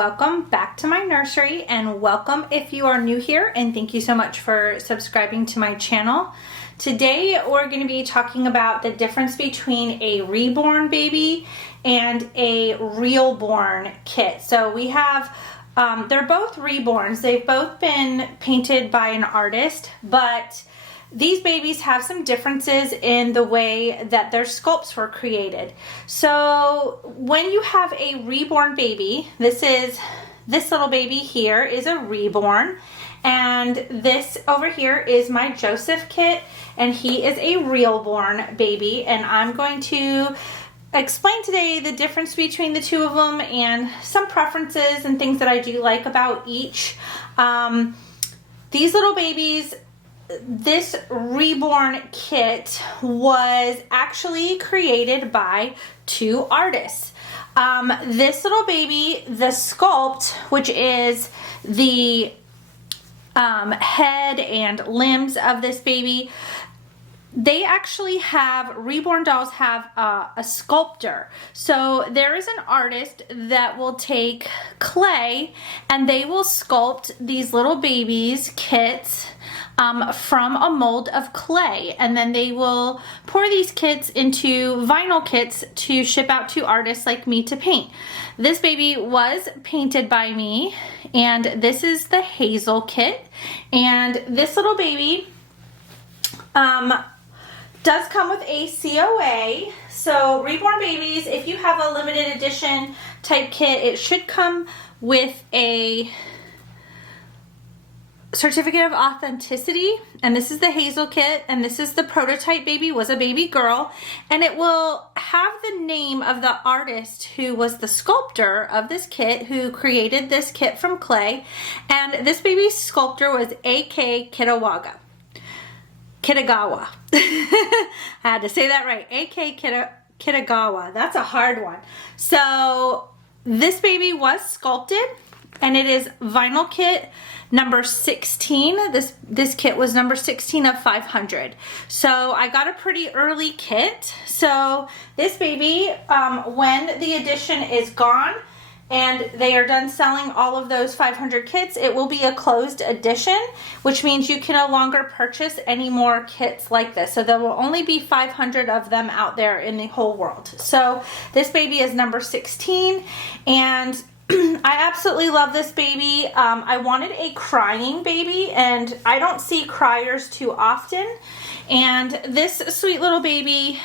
welcome back to my nursery, and welcome if you are new here, and thank you so much for subscribing to my channel. Today we're going to be talking about the difference between a reborn baby and a Realborn kit. So we have they're both reborns. They've both been painted by an artist, but these babies have some differences in the way that their sculpts were created. So when you have a reborn baby, this little baby here is a reborn, and this over here is my Joseph kit, and he is a Realborn baby, and I'm going to explain today the difference between the two of them and some preferences and things that I do like about each. These little babies, this Reborn kit was actually created by two artists. This little baby, the sculpt, which is the head and limbs of this baby, they actually have, Reborn dolls have a sculptor. So there is an artist that will take clay and they will sculpt these little babies' kits from a mold of clay, and then they will pour these kits into vinyl kits to ship out to artists like me to paint. This baby was painted by me, and this is the Hazel kit, and this little baby does come with a COA. So Reborn babies, if you have a limited edition type kit, it should come with a certificate of authenticity, and this is the Hazel kit, and this is the prototype baby, was a baby girl, and it will have the name of the artist who was the sculptor of this kit, who created this kit from clay, and this baby's sculptor was A.K. Kitagawa. I had to say that right. A.K. Kitagawa. That's a hard one. So this baby was sculpted, and it is vinyl kit number 16. This kit was number 16 of 500. So I got a pretty early kit. So this baby, when the edition is gone and they are done selling all of those 500 kits, it will be a closed edition, which means you can no longer purchase any more kits like this. So there will only be 500 of them out there in the whole world. So this baby is number 16, and I absolutely love this baby. I wanted a crying baby, and I don't see criers too often. And this sweet little baby,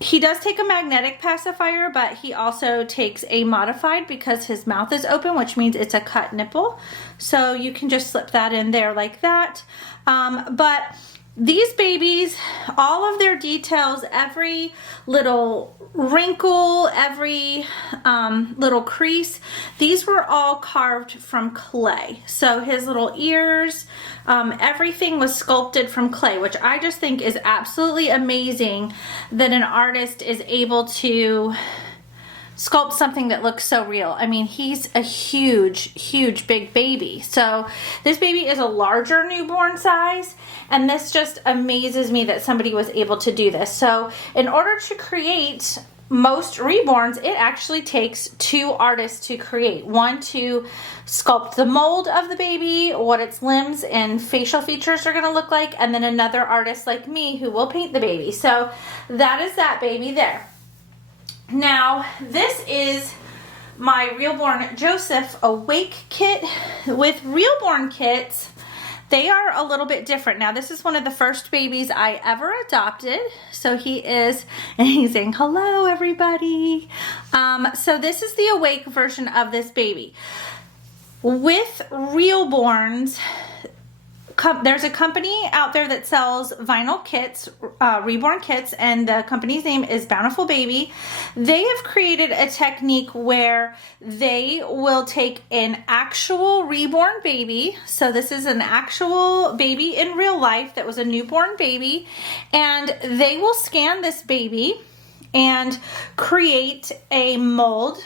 he does take a magnetic pacifier, but he also takes a modified because his mouth is open, which means it's a cut nipple. So you can just slip that in there like that. But these babies, all of their details, every little wrinkle, every little crease, these were all carved from clay. So his little ears, everything was sculpted from clay, which I just think is absolutely amazing that an artist is able to sculpt something that looks so real. I mean, he's a huge big baby. So this baby is a larger newborn size, and this just amazes me that somebody was able to do this. So in order to create most reborns, it actually takes two artists to create. One to sculpt the mold of the baby, what its limbs and facial features are going to look like, and then another artist like me who will paint the baby. So that is that baby there. Now, this is my Realborn Joseph Awake kit. With Realborn kits, they are a little bit different. Now, this is one of the first babies I ever adopted. So he is, and he's saying, hello, everybody. So this is the Awake version of this baby. With Realborns, there's a company out there that sells vinyl kits, Reborn kits, and the company's name is Bountiful Baby. They have created a technique where they will take an actual reborn baby. So this is an actual baby in real life that was a newborn baby, and they will scan this baby and create a mold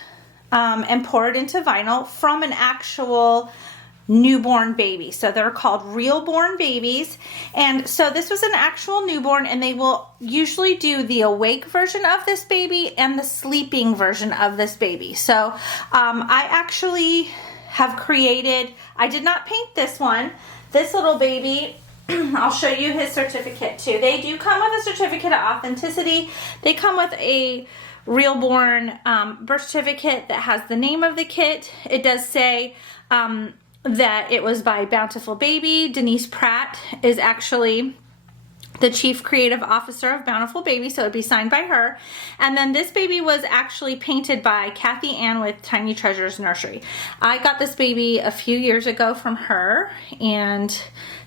and pour it into vinyl from an actual newborn baby. So they're called Realborn babies. And so this was an actual newborn, and they will usually do the awake version of this baby and the sleeping version of this baby. So I actually have created, I did not paint this one. This little baby, I'll show you his certificate too. They do come with a certificate of authenticity. They come with a Realborn birth certificate that has the name of the kit. It does say that it was by Bountiful Baby. Denise Pratt is actually the Chief Creative Officer of Bountiful Baby, so it'd be signed by her. And then this baby was actually painted by Kathy Ann with Tiny Treasures Nursery. I got this baby a few years ago from her, and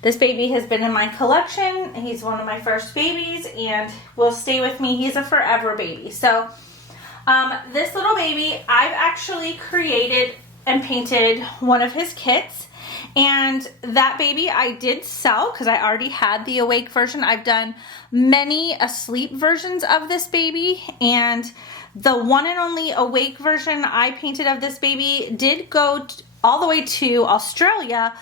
this baby has been in my collection. He's one of my first babies and will stay with me. He's a forever baby. So this little baby, I've actually created and painted one of his kits. And that baby I did sell because I already had the awake version. I've done many asleep versions of this baby, and the one and only awake version I painted of this baby did go all the way to Australia.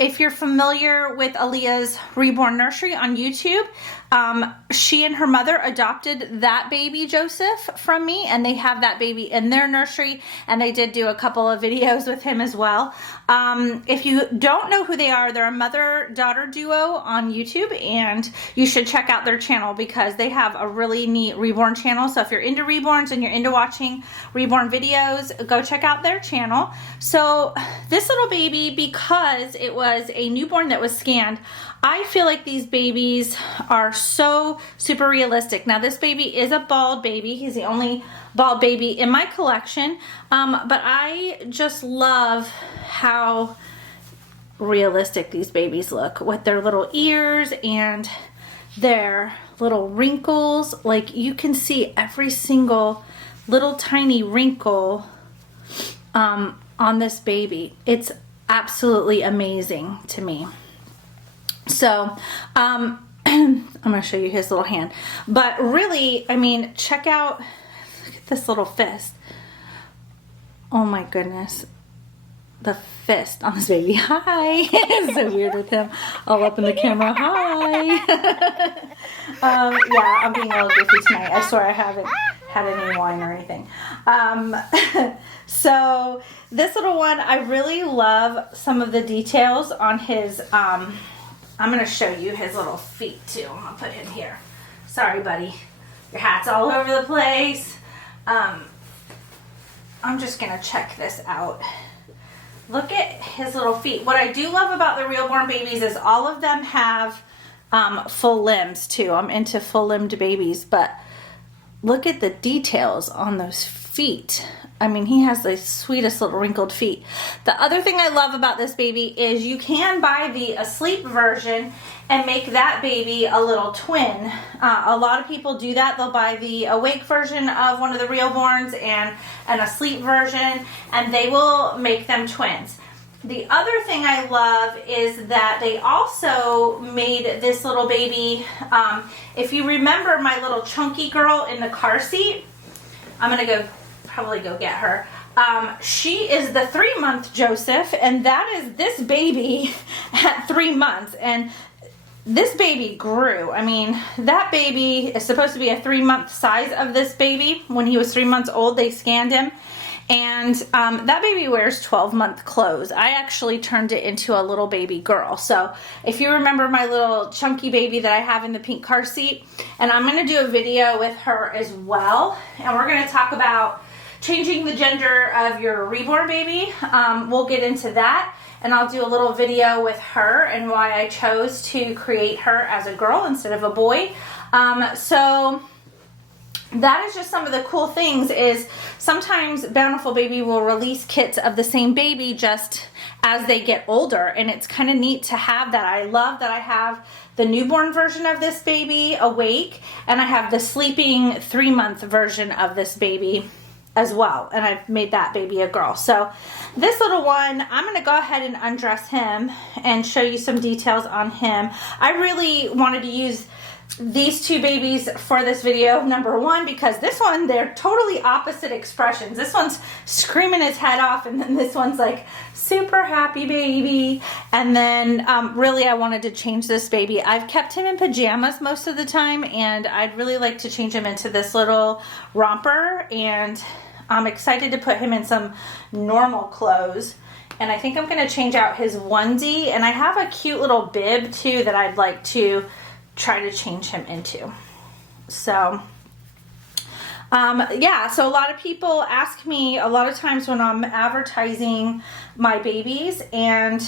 If you're familiar with Aaliyah's Reborn Nursery on YouTube, she and her mother adopted that baby Joseph from me, and they have that baby in their nursery, and they did do a couple of videos with him as well. If you don't know who they are, they're a mother-daughter duo on YouTube, and you should check out their channel because they have a really neat Reborn channel. So if you're into Reborns and you're into watching Reborn videos, go check out their channel. So this little baby, because it was a newborn that was scanned, I feel like these babies are so super realistic. Now this baby is a bald baby. He's the only bald baby in my collection. But I just love how realistic these babies look with their little ears and their little wrinkles. Like, you can see every single little tiny wrinkle on this baby. It's absolutely amazing to me. So I'm going to show you his little hand. But really, I mean, check out, look at this little fist. Oh my goodness. The fist on this baby. Hi. It's so weird with him all up in the camera. Hi. Yeah, I'm being a little goofy tonight. I swear I haven't had any wine or anything. So this little one, I really love some of the details on his, I'm going to show you his little feet too. I'm going to put him here. Sorry, buddy. Your hat's all over the place. I'm just going to check this out. Look at his little feet. What I do love about the Realborn babies is all of them have full limbs too. I'm into full-limbed babies, but look at the details on those feet. I mean, he has the sweetest little wrinkled feet. The other thing I love about this baby is you can buy the asleep version and make that baby a little twin. A lot of people do that. They'll buy the awake version of one of the Realborns and an asleep version, and they will make them twins. The other thing I love is that they also made this little baby, if you remember my little chunky girl in the car seat, I'm going to probably go get her. She is the 3-month Joseph, and that is this baby at 3 months. And this baby grew. I mean, that baby is supposed to be a 3-month size of this baby. When he was 3 months old, they scanned him. And that baby wears 12-month clothes. I actually turned it into a little baby girl. So if you remember my little chunky baby that I have in the pink car seat, and I'm going to do a video with her as well. And we're going to talk about changing the gender of your reborn baby. We'll get into that. And I'll do a little video with her and why I chose to create her as a girl instead of a boy. So that is just some of the cool things is sometimes Bountiful Baby will release kits of the same baby just as they get older, and it's kind of neat to have that. I love that I have the newborn version of this baby awake, and I have the sleeping 3-month version of this baby as well, and I've made that baby a girl. So this little one, I'm going to go ahead and undress him and show you some details on him. I really wanted to use these two babies for this video. Number one, because this one, they're totally opposite expressions. This one's screaming his head off, and then this one's like super happy baby. And then really I wanted to change this baby. I've kept him in pajamas most of the time, and I'd really like to change him into this little romper, and I'm excited to put him in some normal clothes. And I think I'm going to change out his onesie, and I have a cute little bib too that I'd like to try to change him into. So yeah, so a lot of people ask me a lot of times when I'm advertising my babies and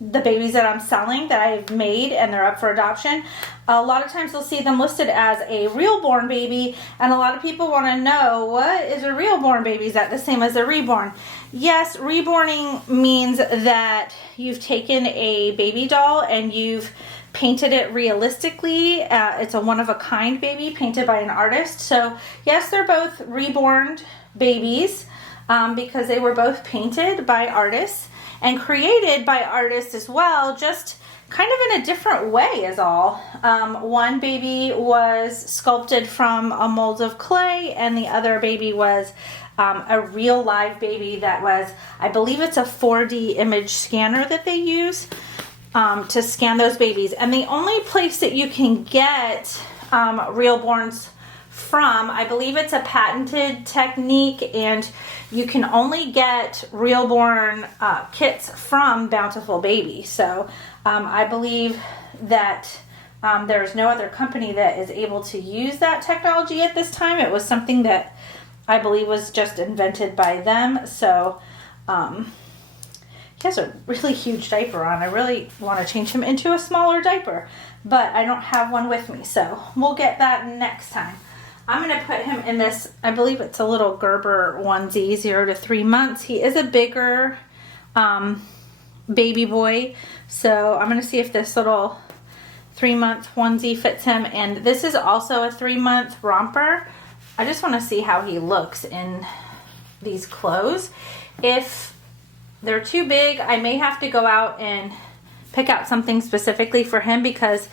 the babies that I'm selling that I've made and they're up for adoption, a lot of times they'll see them listed as a Realborn baby, and a lot of people want to know, what is a Realborn baby? Is that the same as a Reborn? Yes, reborning means that you've taken a baby doll and you've painted it realistically. It's a one-of-a-kind baby painted by an artist. So yes, they're both reborn babies because they were both painted by artists and created by artists as well, just kind of in a different way is all. One baby was sculpted from a mold of clay, and the other baby was a real live baby that was, I believe it's a 4D image scanner that they use to scan those babies. And the only place that you can get Realborns from, I believe it's a patented technique, and you can only get Realborn kits from Bountiful Baby. So I believe that there's no other company that is able to use that technology at this time. It was something that I believe was just invented by them. So he has a really huge diaper on. I really want to change him into a smaller diaper, but I don't have one with me, so we'll get that next time. I'm going to put him in this, I believe it's a little Gerber onesie, 0 to 3 months. He is a bigger baby boy, so I'm going to see if this little 3-month onesie fits him. And this is also a 3-month romper. I just want to see how he looks in these clothes. If they're too big, I may have to go out and pick out something specifically for him, because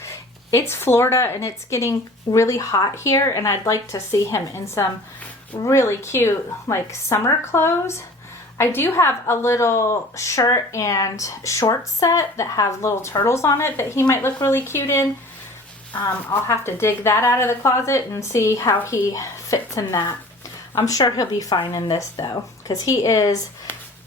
it's Florida and it's getting really hot here, and I'd like to see him in some really cute like summer clothes. I do have a little shirt and shorts set that have little turtles on it that he might look really cute in. I'll have to dig that out of the closet and see how he fits in that. I'm sure he'll be fine in this though, because he is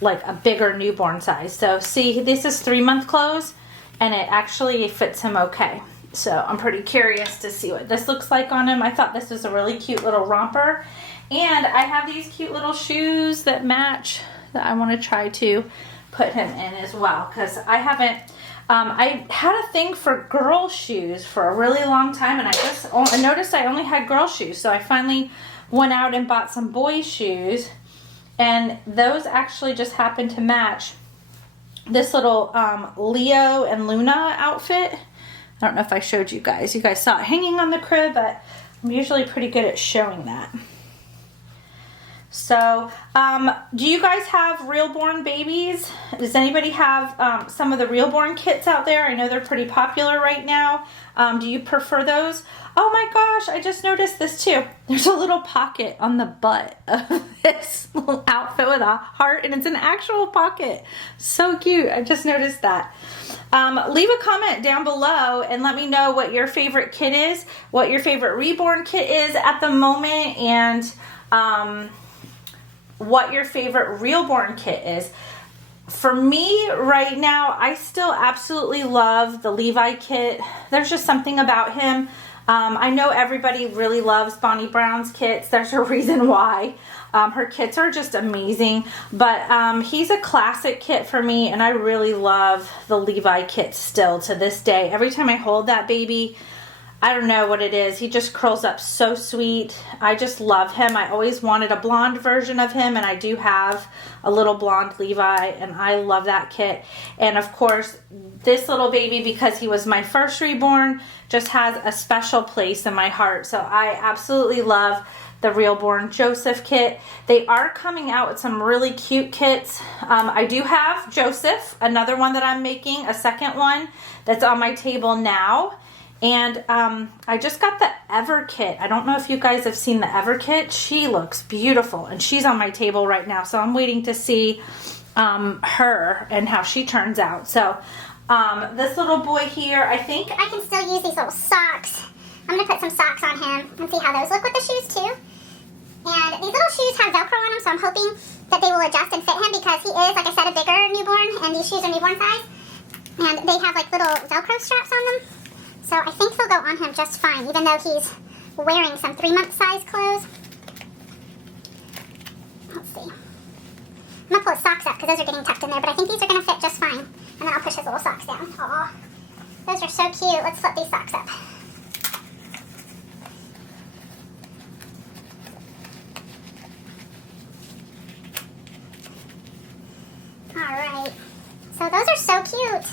like a bigger newborn size. So see, this is 3-month clothes, and it actually fits him okay. So I'm pretty curious to see what this looks like on him. I thought this was a really cute little romper. And I have these cute little shoes that match that I want to try to put him in as well, because I haven't, I had a thing for girl shoes for a really long time, and I noticed I only had girl shoes. So I finally went out and bought some boy shoes, and those actually just happened to match this little Leo and Luna outfit. I don't know if I showed you guys. You guys saw it hanging on the crib, but I'm usually pretty good at showing that. So, do you guys have Realborn babies? Does anybody have some of the Realborn kits out there? I know they're pretty popular right now. Do you prefer those? Oh my gosh, I just noticed this too. There's a little pocket on the butt of this little outfit with a heart, and it's an actual pocket. So cute. I just noticed that. Leave a comment down below and let me know what your favorite kit is, what your favorite Reborn kit is at the moment, and what your favorite Realborn kit is. For me right now, I still absolutely love the Levi kit. There's just something about him. I know everybody really loves Bonnie Brown's kits. There's a reason why. Her kits are just amazing, but he's a classic kit for me, and I really love the Levi kit still to this day. Every time I hold that baby, I don't know what it is. He just curls up so sweet. I just love him. I always wanted a blonde version of him, and I do have a little blonde Levi, and I love that kit. And of course, this little baby, because he was my first Reborn, just has a special place in my heart. So I absolutely love the Realborn Joseph kit. They are coming out with some really cute kits. I do have Joseph, another one that I'm making, a second one that's on my table now. And I just got the Ever kit. I don't know if you guys have seen the Ever kit. She looks beautiful, and she's on my table right now. So I'm waiting to see her and how she turns out. So this little boy here, I think I can still use these little socks. I'm going to put some socks on him and see how those look with the shoes too. And these little shoes have Velcro on them, so I'm hoping that they will adjust and fit him because he is, like I said, a bigger newborn, and these shoes are newborn size. And they have like little Velcro straps on them. So I think they'll go on him just fine, even though he's wearing some 3-month size clothes. Let's see. I'm going to pull his socks up because those are getting tucked in there, but I think these are going to fit just fine. And then I'll push his little socks down. Aw, those are so cute. Let's flip these socks up. Alright, so those are so cute.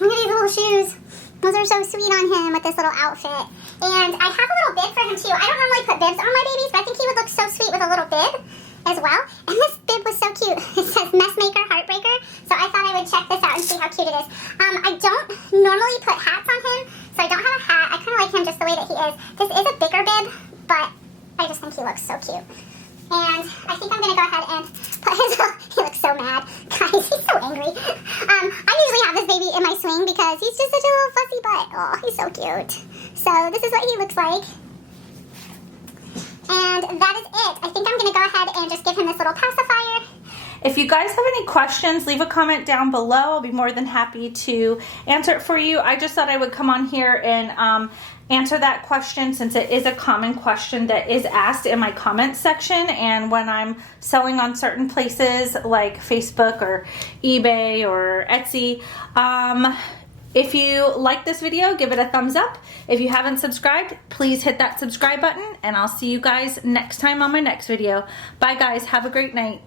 Look at these little shoes. Those are so sweet on him with this little outfit. And I have a little bib for him too. I don't normally put bibs on my babies, but I think he would look so sweet with a little bib as well. And this bib was so cute. It says Messmaker Heartbreaker. So I thought I would check this out and see how cute it is. I don't normally put hats on him, so I don't have a hat. I kind of like him just the way that he is. This is a bigger bib, but I just think he looks so cute. And I think I'm going to go ahead and put his, he looks so mad. Guys, he's so angry. I usually have this baby in my swing because he's just such a little fussy butt. Oh, he's so cute. So this is what he looks like. And that is it. I think I'm going to go ahead and just give him this little pacifier. If you guys have any questions, leave a comment down below. I'll be more than happy to answer it for you. I just thought I would come on here and answer that question since it is a common question that is asked in my comments section, and when I'm selling on certain places like Facebook or eBay or Etsy. If you like this video, give it a thumbs up. If you haven't subscribed, please hit that subscribe button, and I'll see you guys next time on my next video. Bye guys, have a great night.